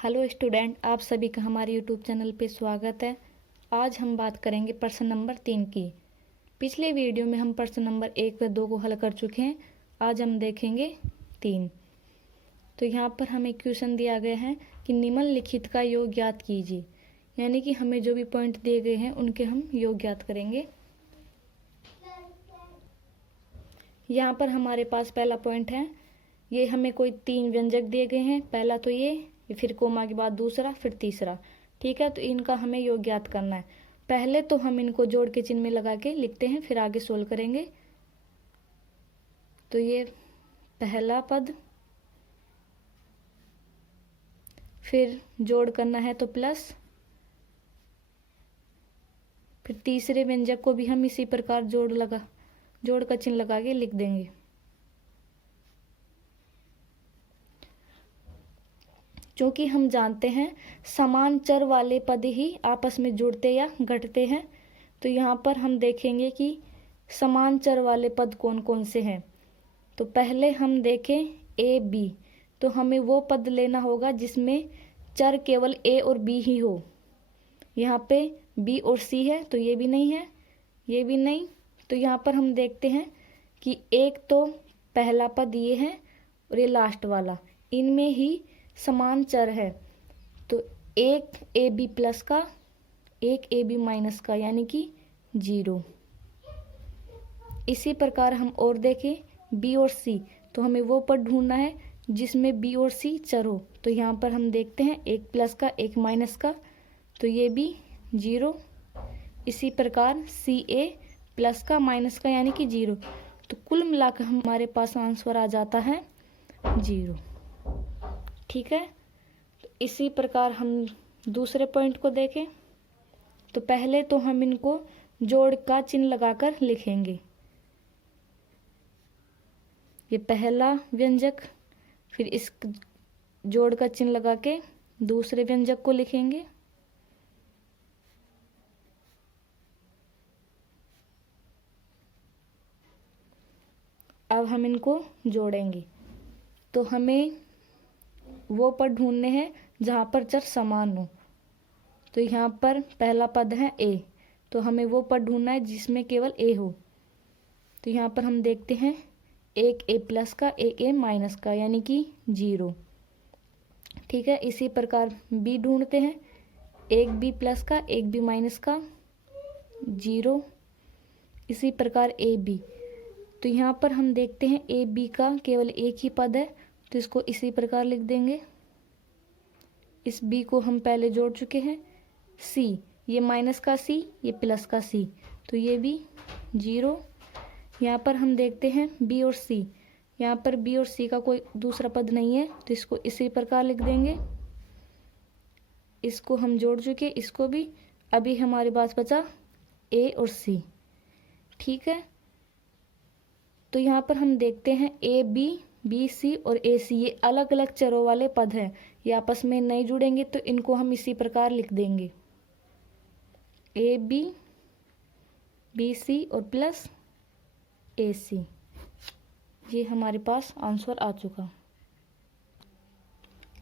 Hello student, आप सभी का हमारे यूट्यूब चैनल पे स्वागत है। आज हम बात करेंगे प्रश्न नंबर 3 की। पिछले वीडियो में हम प्रश्न नंबर 1 व 2 को हल कर चुके हैं। आज हम देखेंगे 3। तो यहाँ पर हमें क्वेश्चन दिया गया है कि निम्नलिखित का योग ज्ञात कीजिए, यानी कि हमें जो भी पॉइंट दिए गए हैं उनके हम योग ज्ञात करेंगे। यहाँ पर हमारे पास पहला पॉइंट है, ये हमें कोई 3 व्यंजक दिए गए हैं। पहला तो ये फिर कोमा के बाद दूसरा, फिर तीसरा। ठीक है, तो इनका हमें योग ज्ञात करना है। पहले तो हम इनको जोड़ के चिन्ह में लगा के लिखते हैं, फिर आगे सोल्व करेंगे। तो ये पहला पद, फिर जोड़ करना है तो प्लस, फिर तीसरे व्यंजक को भी हम इसी प्रकार जोड़ का चिन्ह लगा के लिख देंगे। क्योंकि हम जानते हैं समान चर वाले पद ही आपस में जुड़ते या घटते हैं, तो यहाँ पर हम देखेंगे कि समान चर वाले पद कौन कौन से हैं। तो पहले हम देखें ए बी, तो हमें वो पद लेना होगा जिसमें चर केवल ए और बी ही हो। यहाँ पे बी और सी है, तो ये भी नहीं है, ये भी नहीं। तो यहाँ पर हम देखते हैं कि एक तो पहला पद ये है और ये लास्ट वाला, इनमें ही समान चर है। तो एक ए बी प्लस का, एक ए बी माइनस का, यानी कि 0। इसी प्रकार हम और देखें बी और सी, तो हमें वो पद ढूंढना है जिसमें बी और सी चर हो। तो यहाँ पर हम देखते हैं एक प्लस का, एक माइनस का, तो ये भी 0। इसी प्रकार सी ए प्लस का, माइनस का, यानी कि 0। तो कुल मिलाकर हमारे पास आंसर आ जाता है 0। ठीक है, तो इसी प्रकार हम दूसरे पॉइंट को देखें। तो पहले तो हम इनको जोड़ का चिन्ह लगाकर लिखेंगे। ये पहला व्यंजक, फिर इस जोड़ का चिन्ह लगा के दूसरे व्यंजक को लिखेंगे। अब हम इनको जोड़ेंगे, तो हमें वो पद ढूंढने हैं जहाँ पर चर समान हो। तो यहाँ पर पहला पद है ए, तो हमें वो पद ढूंढना है जिसमें केवल ए हो। तो यहाँ पर हम देखते हैं एक ए प्लस का, एक ए माइनस का, यानी कि 0। ठीक है, इसी प्रकार बी ढूंढते हैं, एक बी प्लस का, एक बी माइनस का, 0। इसी प्रकार ए बी, तो यहाँ पर हम देखते हैं ए बी का केवल एक ही पद है, तो इसको इसी प्रकार लिख देंगे। इस बी को हम पहले जोड़ चुके हैं। सी, ये माइनस का सी, ये प्लस का सी, तो ये भी 0। यहाँ पर हम देखते हैं बी और सी, यहाँ पर बी और सी का कोई दूसरा पद नहीं है, तो इसको इसी प्रकार लिख देंगे। इसको हम जोड़ चुके, इसको भी। अभी हमारे पास बचा ए और सी। ठीक है, तो यहाँ पर हम देखते हैं ए बी, बी सी और ए सी, ये अलग अलग चरों वाले पद हैं, ये आपस में नहीं जुड़ेंगे, तो इनको हम इसी प्रकार लिख देंगे। ए बी, बी सी और प्लस ए सी, ये हमारे पास आंसर आ चुका।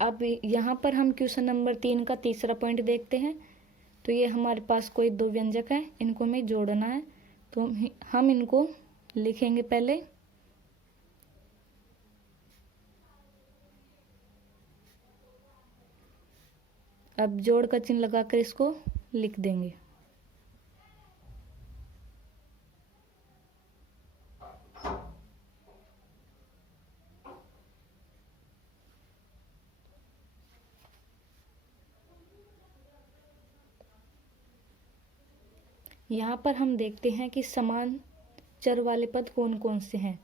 अब यहाँ पर हम क्वेश्चन नंबर 3 का तीसरा पॉइंट देखते हैं। तो ये हमारे पास कोई 2 व्यंजक हैं, इनको हमें जोड़ना है, तो हम इनको लिखेंगे पहले। अब जोड़ का चिन्ह लगाकर इसको लिख देंगे। यहाँ पर हम देखते हैं कि समान चर वाले पद कौन कौन से हैं।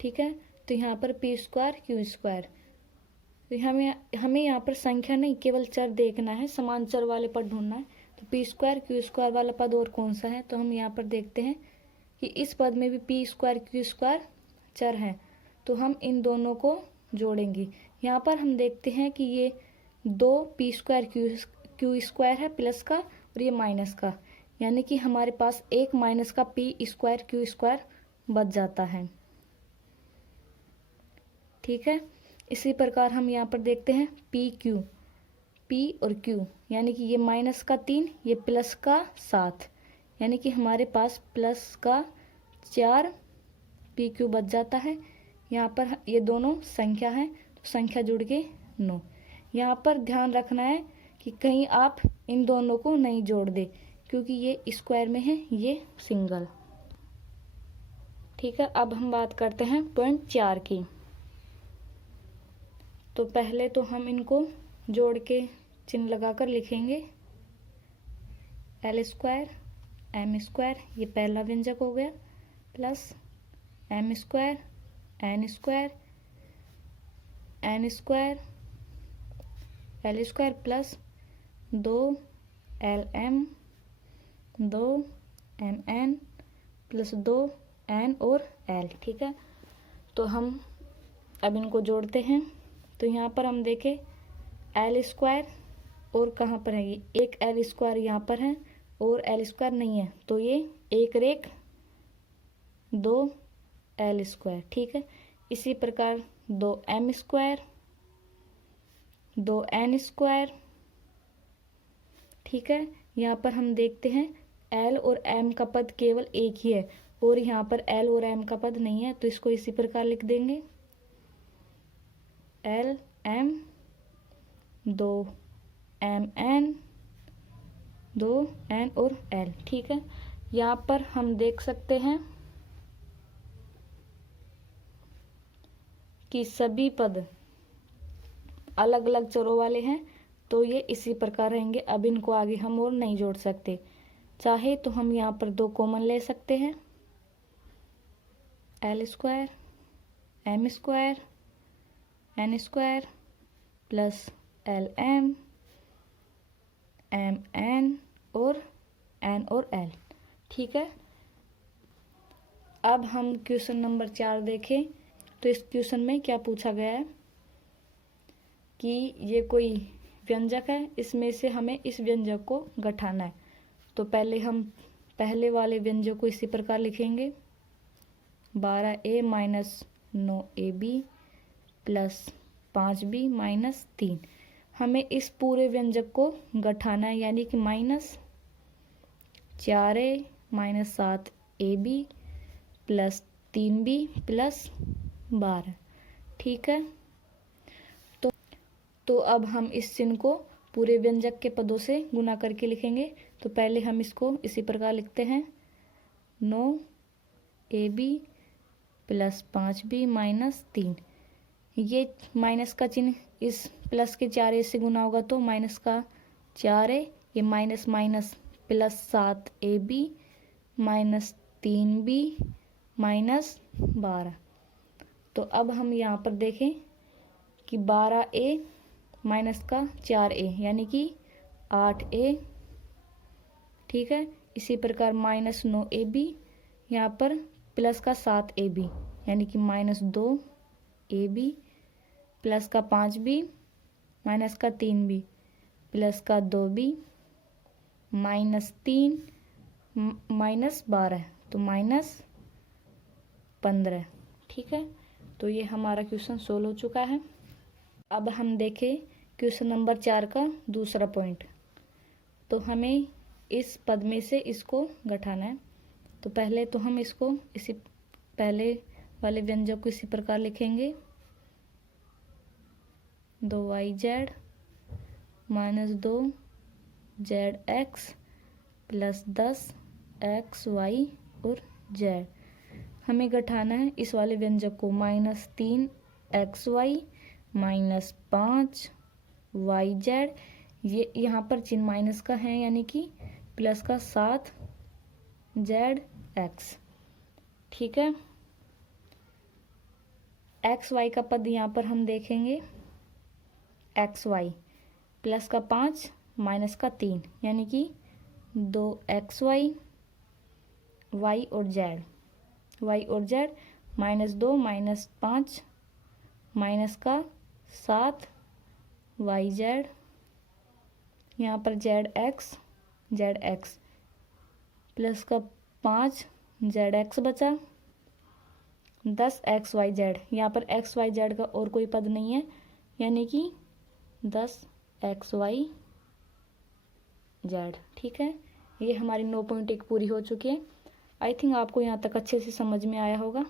ठीक है, तो यहाँ पर पी स्क्वायर क्यू स्क्वायर, तो हमें यहाँ पर संख्या नहीं, केवल चर देखना है, समान चर वाले पद ढूंढना है। तो पी स्क्वायर क्यू स्क्वायर वाला पद और कौन सा है, तो हम यहाँ पर देखते हैं कि इस पद में भी पी स्क्वायर क्यू स्क्वायर चर है, तो हम इन दोनों को जोड़ेंगे। यहाँ पर हम देखते हैं कि ये 2 पी स्क्वायर क्यू स्क्वायर है प्लस का, और ये माइनस का, यानी कि हमारे पास एक माइनस का पी स्क्वायर क्यू स्क्वायर बच जाता है। ठीक है, इसी प्रकार हम यहाँ पर देखते हैं पी क्यू, P और Q, यानी कि ये माइनस का 3, ये प्लस का 7, यानी कि हमारे पास प्लस का 4 PQ बच जाता है। यहाँ पर ये दोनों संख्या है तो संख्या जुड़ के 9। यहाँ पर ध्यान रखना है कि कहीं आप इन दोनों को नहीं जोड़ दे, क्योंकि ये स्क्वायर में है, ये सिंगल। ठीक है, अब हम बात करते हैं पॉइंट 4 की। तो पहले तो हम इनको जोड़ के चिन्ह लगाकर लिखेंगे L² M², ये पहला व्यंजक हो गया, plus M² N² L² plus 2 LM 2 MN plus 2 N और L। ठीक है, तो हम अब इनको जोड़ते हैं। तो यहाँ पर हम देखें L² और कहाँ पर है, ये एक L² यहाँ पर है और L² नहीं है, तो ये एक रेख 2 L²। ठीक है, इसी प्रकार 2 M² 2 N²। ठीक है, यहाँ पर हम देखते हैं L और M का पद केवल एक ही है और यहाँ पर L और M का पद नहीं है, तो इसको इसी प्रकार लिख देंगे L M 2 MN 2 N और L। ठीक है, यहाँ पर हम देख सकते हैं कि सभी पद अलग अलग चरों वाले हैं, तो ये इसी प्रकार रहेंगे। अब इनको आगे हम और नहीं जोड़ सकते, चाहे तो हम यहाँ पर 2 कॉमन ले सकते हैं, L² M² N² plus LM MN और N और L। ठीक है, अब हम क्वेश्चन नंबर 4 देखें। तो इस क्वेश्चन में क्या पूछा गया है कि ये कोई व्यंजक है, इसमें से हमें इस व्यंजक को घटाना है। तो पहले हम पहले वाले व्यंजक को इसी प्रकार लिखेंगे 12A minus 9AB plus 5B minus 3। हमें इस पूरे व्यंजक को घटाना है, यानी कि minus 4A minus 7AB plus 3B plus 12। ठीक है, तो अब हम इस चिन्ह को पूरे व्यंजक के पदों से गुना करके लिखेंगे। तो पहले हम इसको इसी प्रकार लिखते हैं 9AB प्लस 5B माइनस 3। ये माइनस का चिन्ह इस प्लस के 4A से गुना होगा तो माइनस का 4A, ये minus minus plus 7AB minus 3B minus 12। तो अब हम यहाँ पर देखें कि 12A माइनस का 4A यानी कि 8A। ठीक है, इसी प्रकार माइनस 9AB, यहाँ पर प्लस का 7AB यानी कि माइनस 2AB प्लस का 5B माइनस का 3B प्लस का 2B माइनस 3 माइनस 12 तो माइनस 15। ठीक है, तो ये हमारा क्वेश्चन सोल्व हो चुका है। अब हम देखें क्वेश्चन नंबर 4 का दूसरा पॉइंट। तो हमें इस पद में से इसको घटाना है। तो पहले तो हम इसको इसी पहले वाले व्यंजक को इसी प्रकार लिखेंगे 2YZ minus 2ZX plus 10XY और Z। हमें घटाना है इस वाले व्यंजक को माइनस 3XY माइनस 5YZ। ये यहाँ पर चिन्ह माइनस का है यानी कि प्लस का 7ZX। ठीक है, XY का पद यहाँ पर हम देखेंगे XY प्लस का 5 माइनस का 3 यानी कि 2XY Y और Z माइनस 2 माइनस 5 माइनस का 7YZ। यहाँ पर ZX प्लस का 5ZX बचा 10XYZ। यहाँ पर XYZ का और कोई पद नहीं है यानी कि 10 एक्स वाई जेड। ठीक है, ये हमारी 9.1 पूरी हो चुकी है। आई थिंक आपको यहाँ तक अच्छे से समझ में आया होगा।